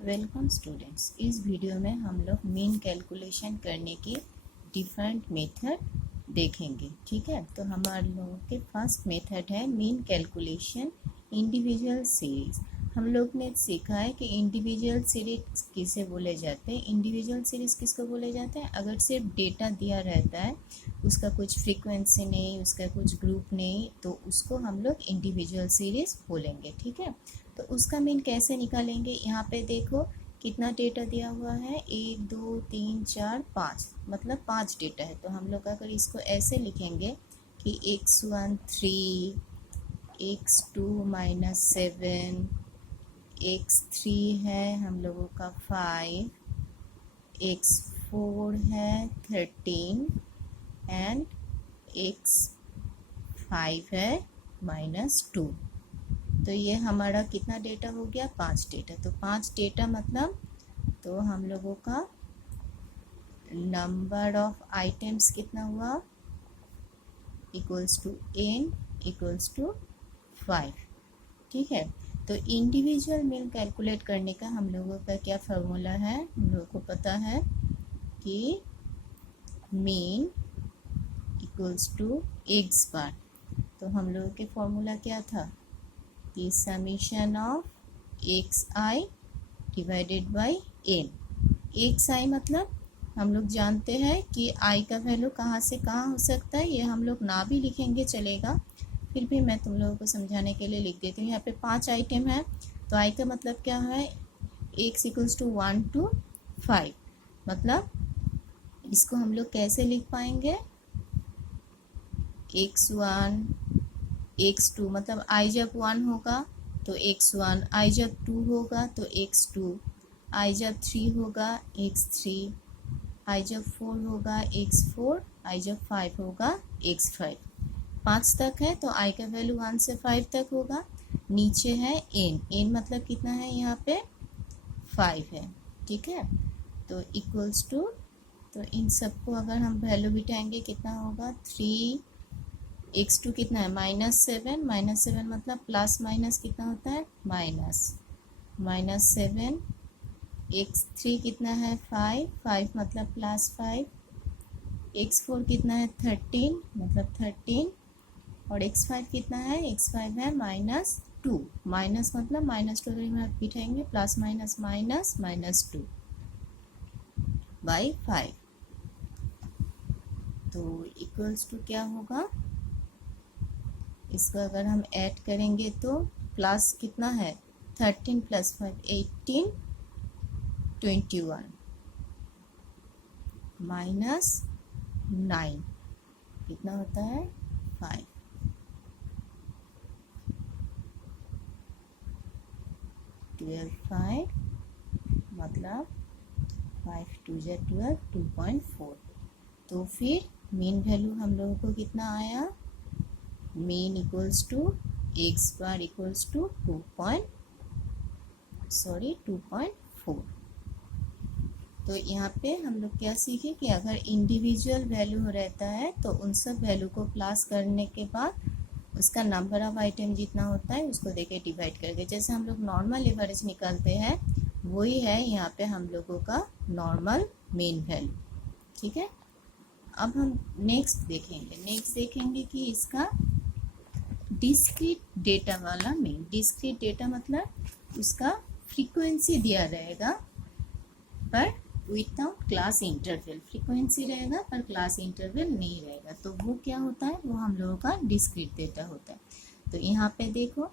Welcome students. इस video में हम लोग मीन कैलकुलेशन करने की डिफरेंट मेथड देखेंगे। ठीक है, तो हमारे लोगों के फर्स्ट मेथड है मीन कैलकुलेशन इंडिविजुअल सीरीज। हम लोग ने सीखा है कि इंडिविजुअल सीरीज किसे बोले जाते हैं। इंडिविजुअल सीरीज किसको बोले जाते हैं? अगर सिर्फ डेटा दिया रहता है, उसका कुछ फ्रीक्वेंसी नहीं, उसका कुछ ग्रुप नहीं, तो उसको हम लोग इंडिविजुअल सीरीज बोलेंगे। ठीक है, तो उसका मीन कैसे निकालेंगे? यहाँ पे देखो कितना डेटा दिया हुआ है, 1 2 3 4 5, मतलब 5 डेटा है। तो हम लोग अगर इसको ऐसे लिखेंगे कि x1 3, x2 -7, x3 है हम लोगों का 5, x4 है 13 एंड x5 है -2। तो ये हमारा कितना डेटा हो गया? 5 डेटा। तो 5 डेटा मतलब तो हम लोगों का नंबर ऑफ आइटम्स कितना हुआ? Equals to n equals to 5। ठीक है, तो इंडिविजुअल मीन कैलकुलेट करने का हम लोगों का क्या फार्मूला है? हम लोगों को पता है कि mean equals to x bar. तो हम लोगों के फॉर्मूला क्या था कि summation of x i divided by n. X i मतलब हम लोग जानते हैं कि आई का वैल्यू कहाँ से कहाँ हो सकता है। ये हम लोग ना भी लिखेंगे चलेगा, फिर भी मैं तुम लोगों को समझाने के लिए लिख देती हूँ। यहाँ पे 5 आइटम है, तो आई का मतलब क्या है? X equals to 1 to 5। मतलब इसको हम लोग कैसे लिख पाएंगे? x1 x2, मतलब आई जब 1 होगा तो x1, आई जब 2 होगा तो x2, आई जब 3 होगा x3, आई जब 4 होगा x4, आई जब 5 होगा x5। 5 तक है तो आई का वैल्यू 1 से 5 तक होगा। नीचे है n मतलब कितना है? यहाँ पे 5 है। ठीक है, तो इक्वल्स टू, तो इन सबको अगर हम वैल्यू बिठाएंगे कितना होगा? 3, x2 कितना है? -7, -7 मतलब प्लस माइनस कितना होता है? -7। x3 कितना है? 5 मतलब +5। x4 कितना है? 13 मतलब 13। और x5 कितना है? x5 है -2, माइनस मतलब -2 अगर हम बिठाएंगे प्लस माइनस माइनस -2 बाई 5। तो इक्वल्स टू क्या होगा? इसको अगर हम ऐड करेंगे तो प्लस कितना है? 13 + 5 18, 21 -9 कितना होता है? 5। 12 5 मतलब 5 2 × 12 2.4। तो फिर मीन वैल्यू हम लोगों को कितना आया? Mean equals to x bar equals to 2.4। तो यहाँ पे हम लोग क्या सीखे कि अगर इंडिविजुअल वैल्यू रहता है तो उन सब वैल्यू को प्लस करने के बाद उसका नंबर ऑफ आइटम जितना होता है उसको देके डिवाइड करके, जैसे हम लोग नॉर्मल एवरेज निकालते हैं, वही है यहाँ पे हम लोगों का नॉर्मल मीन वैल्यू। ठीक है, अब हम नेक्स्ट देखेंगे कि इसका डिस्क्रीट डेटा वाला मीन। डिस्क्रीट डेटा मतलब उसका फ्रीक्वेंसी दिया रहेगा पर विदाउट क्लास इंटरवल। फ्रीक्वेंसी रहेगा पर क्लास इंटरवल नहीं रहेगा, तो वो क्या होता है? वो हम लोगों का डिस्क्रीट डेटा होता है। तो यहाँ पे देखो,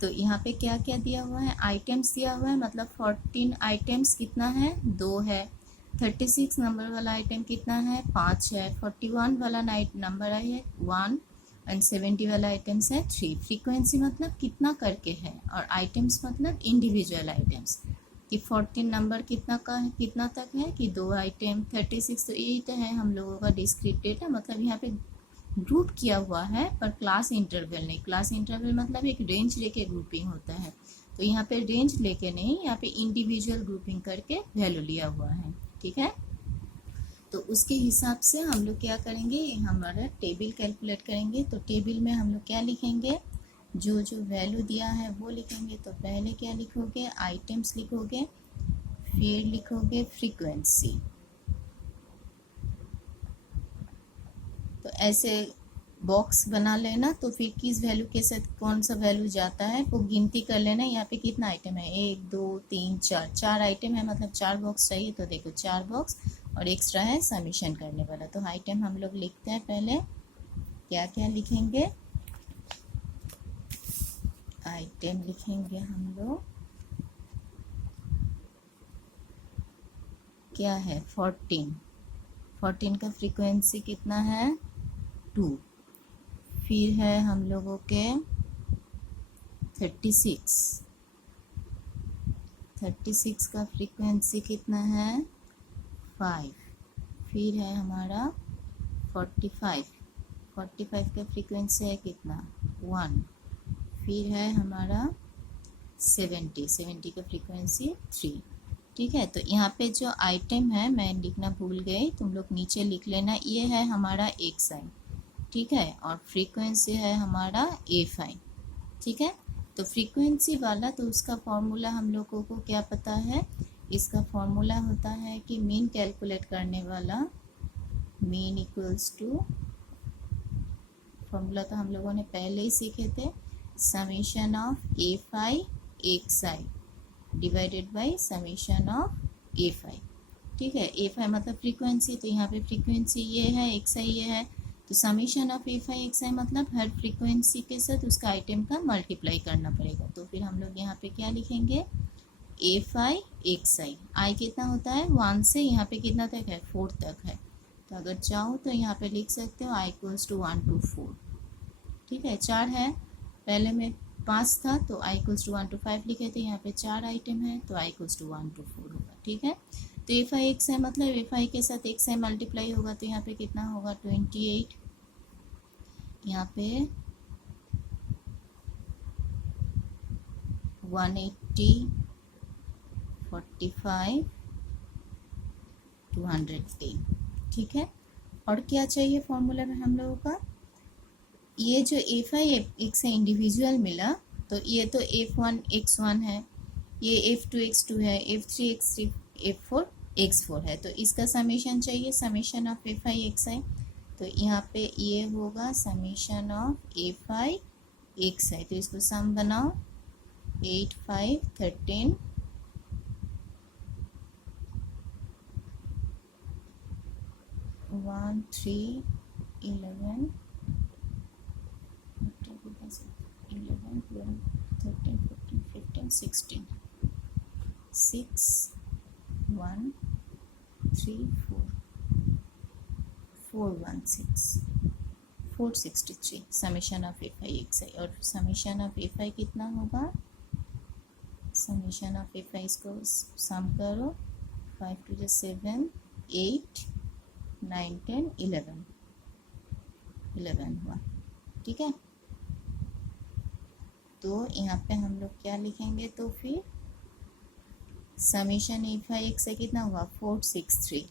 तो यहाँ पे क्या क्या दिया हुआ है? आइटम्स दिया हुआ है, मतलब 14 आइटम्स कितना है? 2 है। 36 नंबर वाला आइटम कितना है? 5 है। 41 वाला नंबर है 1 एंड 70 वाला आइटम्स है 3। फ्रीक्वेंसी मतलब कितना करके है, और आइटम्स मतलब इंडिविजुअल आइटम्स कि 14 नंबर कितना का है, कितना तक है कि 2 आइटम। 36 तो यही तो है हम लोगों का डिस्क्रीट डेटा, मतलब यहाँ पे ग्रुप किया हुआ है पर क्लास इंटरवल नहीं। क्लास इंटरवल मतलब एक रेंज लेके ग्रुपिंग होता है, तो यहाँ पे रेंज लेके नहीं, यहाँ पे इंडिविजुअल ग्रुपिंग करके वैल्यू लिया हुआ है। ठीक है, तो उसके हिसाब से हम लोग क्या करेंगे? हमारा टेबल कैलकुलेट करेंगे। तो टेबल में हम लोग क्या लिखेंगे? जो जो वैल्यू दिया है वो लिखेंगे। तो पहले क्या लिखोगे, आइटम्स लिखोगे, फिर लिखोगे फ्रीक्वेंसी। तो ऐसे बॉक्स बना लेना, तो फिर किस वैल्यू के साथ कौन सा वैल्यू जाता है वो गिनती कर लेना। यहाँ पे कितना आइटम है, 1 2 3 4, 4 आइटम है, मतलब 4 बॉक्स चाहिए। तो देखो 4 बॉक्स और एक्स्ट्रा है समीशन करने वाला। तो आइटम हम लोग लिखते हैं, पहले क्या क्या लिखेंगे, आइटम लिखेंगे हम लोग, क्या है 14 का फ्रीक्वेंसी कितना है 2। फिर है हम लोगों के 36 का फ्रीक्वेंसी कितना है 5। फिर है हमारा 45 का फ्रीक्वेंसी है कितना 1। फिर है हमारा 70 का फ्रीक्वेंसी 3। ठीक है, तो यहाँ पे जो आइटम है मैं लिखना भूल गई, तुम लोग नीचे लिख लेना। ये है हमारा एक साइन, ठीक है, और फ्रीक्वेंसी है हमारा A5। ठीक है, तो फ्रीक्वेंसी वाला तो उसका फॉर्मूला हम लोगों को क्या पता है, इसका फॉर्मूला होता है कि मीन कैलकुलेट करने वाला, मीन इक्वल्स टू, फॉर्मूला तो हम लोगों ने पहले ही सीखे थे, summation of A5 xi divided by summation of A5। ठीक है, A5 मतलब फ्रीक्वेंसी, तो यहाँ पे फ्रीक्वेंसी ये है, xi ये है, तो समेशन ऑफ A5 xi मतलब हर फ्रीक्वेंसी के साथ उसका आइटम का मल्टीप्लाई करना पड़ेगा। तो फिर हम लोग यहाँ पे क्या लिखेंगे, A5 xi, आई कितना होता है 1 से यहाँ पे कितना तक है 4 तक है। तो अगर चाहो तो यहाँ पे लिख सकते हो i इक्वल्स टू 1 to 4। ठीक है, 4 है, पहले में 5 था तो i इक्वल्स टू 1 to 5 लिखे थे, यहाँ पे 4 आइटम है तो i इक्वल्स टू 1 to 4 होगा। ठीक है, तो A5 xi मतलब A5 के साथ xi मल्टीप्लाई होगा, तो यहाँ पे कितना होगा 28, यहाँ पे 180, 45, 210। ठीक है, और क्या चाहिए फॉर्मूला में हम लोगों का, ये जो A5 xi इंडिविजुअल मिला, तो ये तो F1 x1 है, ये F2 x2 है, F3 x3, F4 x4 है, तो इसका समेशन चाहिए, समेशन ऑफ A5 xi। तो यहाँ पे ये होगा समेशन ऑफ A5 xi, तो इसको सम बनाओ, 8 5 13 1 3 11 11 12 13 14 15 16 6 1 3 4 416 463 समेशन ऑफ A5 xi। और समेशन ऑफ A5 कितना होगा, समेशन ऑफ A5 इसको सम करो, 5 to 7 8 9 10 11 हुआ। ठीक है, तो यहाँ पे हम लोग क्या लिखेंगे, तो फिर समेशन A5 xi कितना होगा 463,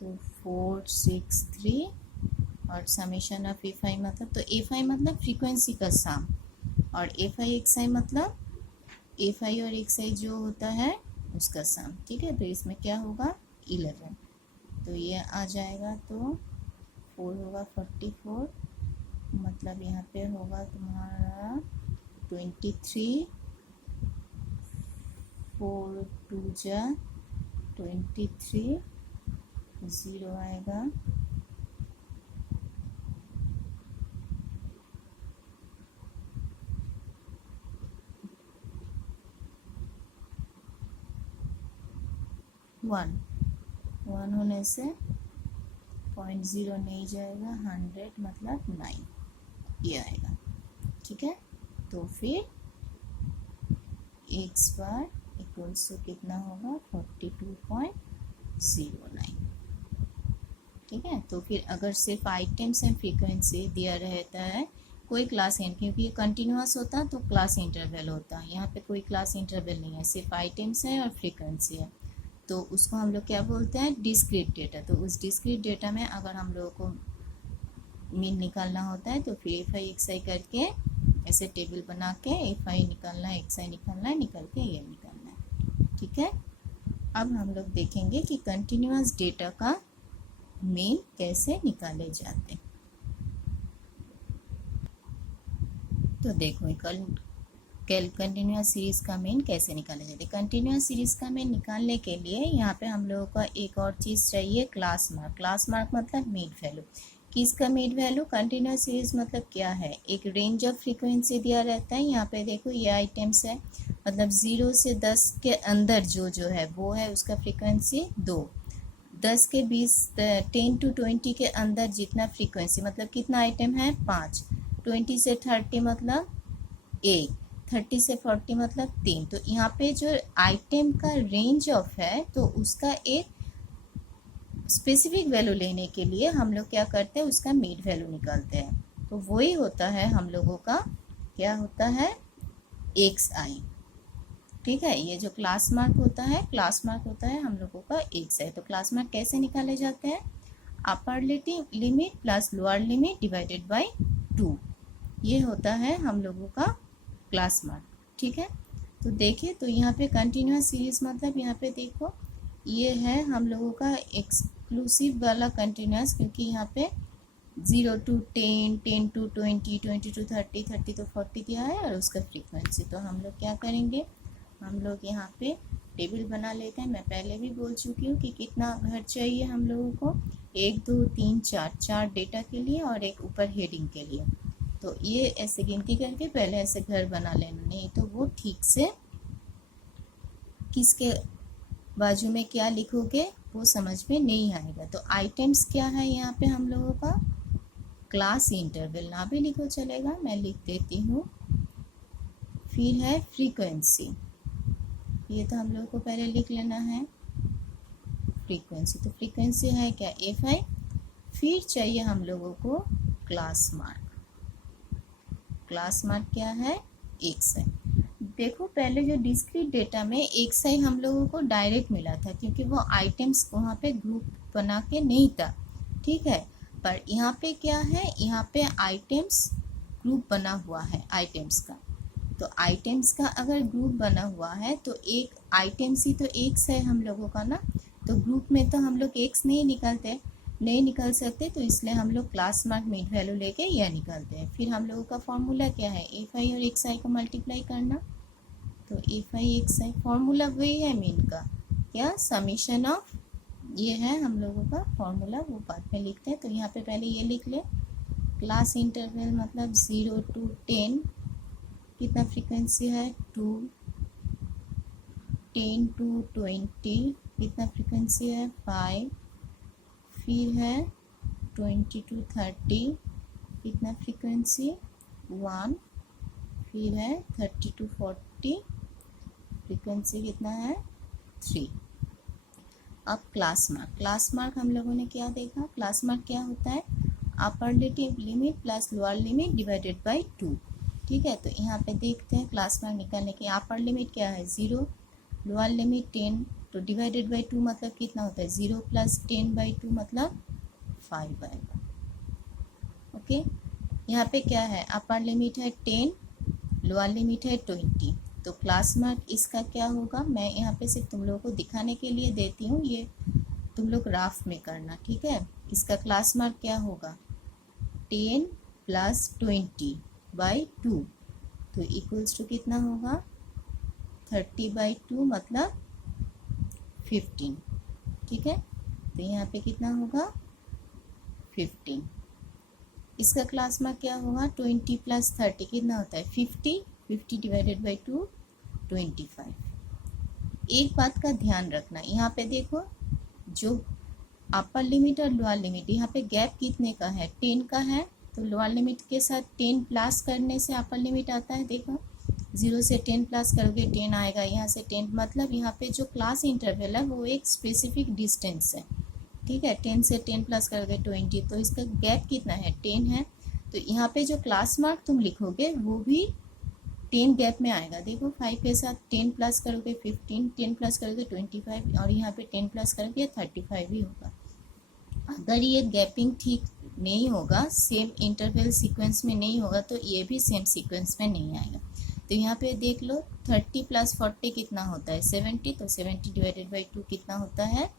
तो 463 और समेशन ऑफ A5 मतलब, तो A5 मतलब फ्रीक्वेंसी का सम, और A5 xi मतलब A5 और xi जो होता है उसका सम। ठीक है, तो इसमें क्या होगा 11, तो ये आ जाएगा, तो 4 होगा 44, मतलब यहाँ पे होगा तुम्हारा 23, 4 2 जा 23, 0 आएगा, वन होने से 0.0 नहीं जाएगा, 100 मतलब 9 ये आएगा। ठीक है, तो फिर x बार इक्वल्स टू कितना होगा 42.09। ठीक है, तो फिर अगर सिर्फ आइटम्स एंड फ्रीक्वेंसी दिया रहता है, कोई क्लास क्योंकि ये कंटिन्यूस होता तो क्लास इंटरवल होता, यहाँ पे कोई क्लास इंटरवल नहीं है, सिर्फ आइटम्स है और फ्रीक्वेंसी है, तो उसको हम लोग क्या बोलते हैं डिस्क्रीट डेटा। तो उस डिस्क्रीट डेटा में अगर हम लोगों को मीन निकालना होता है तो फिर A5 xi करके ऐसे टेबल बना के एफ आई निकालना है, एक्स आई निकालना है, निकल के ये निकालना है। ठीक है, अब हम लोग देखेंगे कि कंटिन्यूअस डेटा का मीन कैसे निकाले जाते। तो देखो कंटिन्यूअस सीरीज का मीन कैसे निकाले जाते। कंटिन्यूअस सीरीज का मीन निकालने के लिए यहाँ पे हम लोगों का एक और चीज़ चाहिए, क्लास मार्क। क्लास मार्क मतलब मीन वैल्यू। किसका मीन वैल्यू? कंटिन्यूअस सीरीज मतलब क्या है, एक रेंज ऑफ फ्रीक्वेंसी दिया रहता है। यहाँ पे देखो ये आइटम्स है, मतलब 0 से 10 के अंदर जो है वो है उसका फ्रीक्वेंसी 2, 10 के 20 10 to 20 के अंदर जितना फ्रीक्वेंसी मतलब कितना आइटम है 5, 20 से 30 मतलब 1, 30 से 40 मतलब 3। तो यहाँ पे जो आइटम का रेंज ऑफ है तो उसका एक स्पेसिफिक वैल्यू लेने के लिए हम लोग क्या करते हैं, उसका मीन वैल्यू निकालते हैं। तो वही होता है हम लोगों का, क्या होता है, एक्स आई। ठीक है, ये जो क्लास मार्क होता है, क्लास मार्क होता है हम लोगों का एक्स आई। तो क्लास मार्क कैसे निकाले जाते हैं, upper limit plus lower limit divided by 2, ये होता है हम लोगों का क्लास मार्क। ठीक है, तो देखिए, तो यहाँ पे कंटिन्यूअस सीरीज मतलब यहाँ पे देखो ये है हम लोगों का एक्सक्लूसिव वाला कंटिन्यूअस, क्योंकि यहाँ पे 0 to 10, 10 to 20, 20 to 30, 30 to 40 दिया है और उसका फ्रीक्वेंसी। तो हम लोग क्या करेंगे, हम लोग यहाँ पे टेबल बना लेते हैं। मैं पहले भी बोल चुकी हूँ कि कितना घर चाहिए हम लोगों को, 1 2 3 4, 4 डेटा के लिए और एक ऊपर हेडिंग के लिए। तो ये ऐसे गिनती करके पहले ऐसे घर बना लेना, नहीं तो वो ठीक से किसके बाजू में क्या लिखोगे वो समझ में नहीं आएगा। तो आइटम्स क्या है यहाँ पे हम लोगों का, क्लास इंटरवल, ना भी लिखो चलेगा, मैं लिख देती हूँ। फिर है फ्रीक्वेंसी, ये तो हम लोगों को पहले लिख लेना है फ्रीक्वेंसी। तो फ्रीक्वेंसी है क्या, एफ आई। फिर चाहिए हम लोगों को क्लास मार्क। क्लास मार्क क्या है, एक्स आई। देखो पहले जो डिस्क्रीट डेटा में एक्स आई हम लोगों को डायरेक्ट मिला था, क्योंकि वो आइटम्स वहाँ पे ग्रुप बना के नहीं था। ठीक है, पर यहाँ पे क्या है, यहाँ पे आइटम्स ग्रुप बना हुआ है आइटम्स का। तो आइटम्स का अगर ग्रुप बना हुआ है तो एक आइटम्स ही तो एक्स है हम लोगों का ना। तो ग्रुप में तो हम लोग एक्स नहीं निकाल सकते, तो इसलिए हम लोग क्लास मार्क मीन वैल्यू लेके यह निकालते हैं। फिर हम लोगों का फॉर्मूला क्या है, एफ आई और एक्स आई को मल्टीप्लाई करना। तो F I x I formula वही है मीन का, क्या, समीशन ऑफ, ये है हम लोगों का फॉर्मूला, वो बाद में लिखते हैं। तो यहाँ पे पहले ये लिख ले, क्लास इंटरवल मतलब 0 to 10, कितना फ्रीक्वेंसी है 2, 10 to 20 कितना फ्रीक्वेंसी है 5, फिर है 20 to 30 कितना फ्रीक्वेंसी 1, फिर है 30 to 40 फ्रीक्वेंसी कितना है 3। अब क्लास मार्क हम लोगों ने क्या देखा, क्लास मार्क क्या होता है, upper limit plus lower limit divided by 2। ठीक है, तो यहाँ पे देखते हैं क्लास मार्क निकालने के, अपर लिमिट क्या है 0, लोअर लिमिट 10, तो डिवाइडेड बाय 2 मतलब कितना होता है 0 प्लस 10/2 मतलब 5 आएगा। ओके, यहाँ पे क्या है, अपर लिमिट है 10, लोअर लिमिट है 20। तो क्लास मार्क इसका क्या होगा, मैं यहाँ पे सिर्फ तुम लोगों को दिखाने के लिए देती हूँ, ये तुम लोग राफ में करना। ठीक है, इसका क्लास मार्क क्या होगा 10 प्लस 20/2, तो इक्वल्स टू कितना होगा 30/2 मतलब 15। ठीक है, तो यहाँ पे कितना होगा 15। इसका क्लास मार्क क्या होगा 20 प्लस 30 कितना होता है 50, 50 डिवाइडेड बाई 2 25। एक बात का ध्यान रखना, यहाँ पे देखो जो अपर लिमिट और लोअर लिमिट, यहाँ पे गैप कितने का है 10 का है, तो लोअर लिमिट के साथ 10 प्लस करने से अपर लिमिट आता है। देखो 0 से 10 प्लस करोगे 10 आएगा, यहाँ से 10 मतलब यहाँ पे जो क्लास इंटरवल है वो एक स्पेसिफिक डिस्टेंस है। ठीक है, 10 से 10 प्लस करोगे 20, तो इसका गैप कितना है 10 है। तो यहाँ पे जो क्लास मार्क तुम लिखोगे वो भी 10 गैप में आएगा। देखो 5 के साथ 10 प्लस करोगे 15, 10 प्लस करोगे 25 और यहाँ पे 10 प्लस करोगे 35 ही होगा। अगर ये गैपिंग ठीक नहीं होगा, सेम इंटरवल सीक्वेंस में नहीं होगा, तो ये भी सेम सीक्वेंस में नहीं आएगा। तो यहाँ पे देख लो 30 + 40 कितना होता है 70, तो 70 डिवाइडेड बाई 2 कितना होता है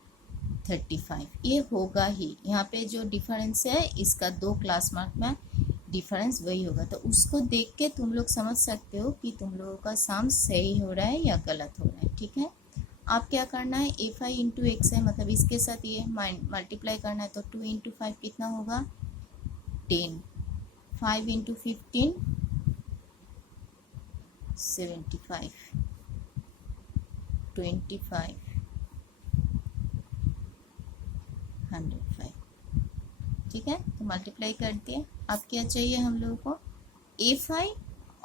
35। ये होगा ही, यहाँ पे जो डिफरेंस है इसका 2 क्लास मार्क में डिफरेंस वही होगा। तो उसको देख के तुम लोग समझ सकते हो कि तुम लोगों का सम सही हो रहा है या गलत हो रहा है। ठीक है, आप क्या करना है, a5 इंटू एक्स है, मतलब इसके साथ ये मल्टीप्लाई करना है, तो 2 इंटू 5 कितना होगा 10, 5 इंटू 15 75, 25 105। ठीक है, तो मल्टीप्लाई कर दिए। अब क्या चाहिए हम लोगों को, a5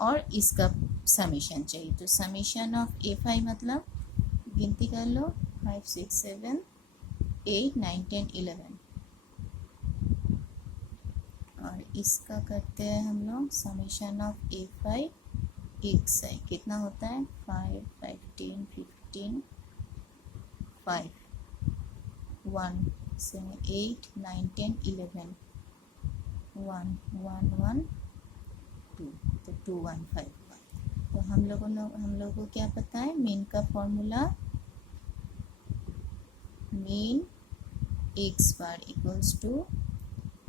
और इसका समीशन चाहिए। तो समीशन ऑफ a5 मतलब गिनती कर लो 5 6 7 8 9 10 11, और इसका करते हैं हम लोग समीशन ऑफ a5 एक्स है, कितना होता है 5 5 10 15 5 1 7 8 9 10 11 1 1 1 2, तो 2 1 5 1। तो हम लोगों को क्या पता है, मीन का formula, mean x bar equals to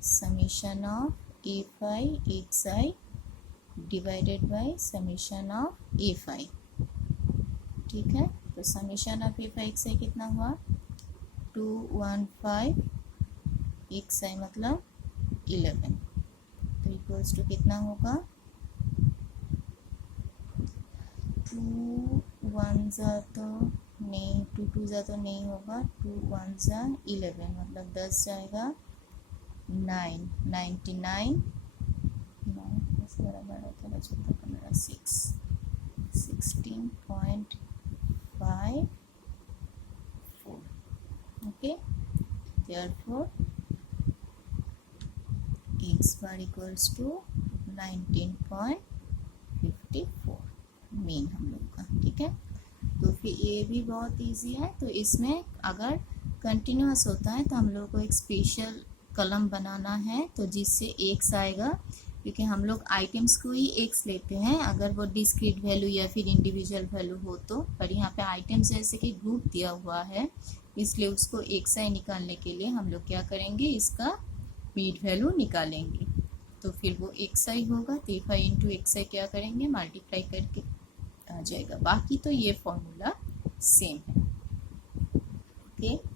summation of a5 x i divided by summation of a5। ठीक है, तो समीशन ऑफ a5 एक्स आई कितना हुआ 215 एक्स आई मतलब 11, तो इक्वल्स टू कितना होगा 2 1 जा तो नहीं, 2 2 जा तो नहीं होगा, 2 1 जा 11 मतलब 10 जाएगा 9 99 बराबर होता है 14 15 6 16.54। Okay, therefore x bar equals to 19.54 mean हम लोग का। ठीक है, तो फिर ये भी बहुत इजी है। तो इसमें अगर कंटिन्यूअस होता है तो हम लोग को एक स्पेशल कलम बनाना है, तो जिससे एक्स आएगा, क्योंकि हम लोग आइटम्स को ही एक्स लेते हैं अगर वो डिस्क्रीट वैल्यू या फिर इंडिविजुअल वैल्यू हो तो। पर यहाँ पे आइटम्स जैसे कि ग्रुप दिया हुआ है, इसलिए उसको एक्स आई निकालने के लिए हम लोग क्या करेंगे, इसका मीन वैल्यू निकालेंगे। तो फिर वो एक्स आई होगा, तो 5 इंटू एक्स आई क्या करेंगे मल्टीप्लाई करके आ जाएगा। बाकी तो ये फॉर्मूला सेम है। ओके।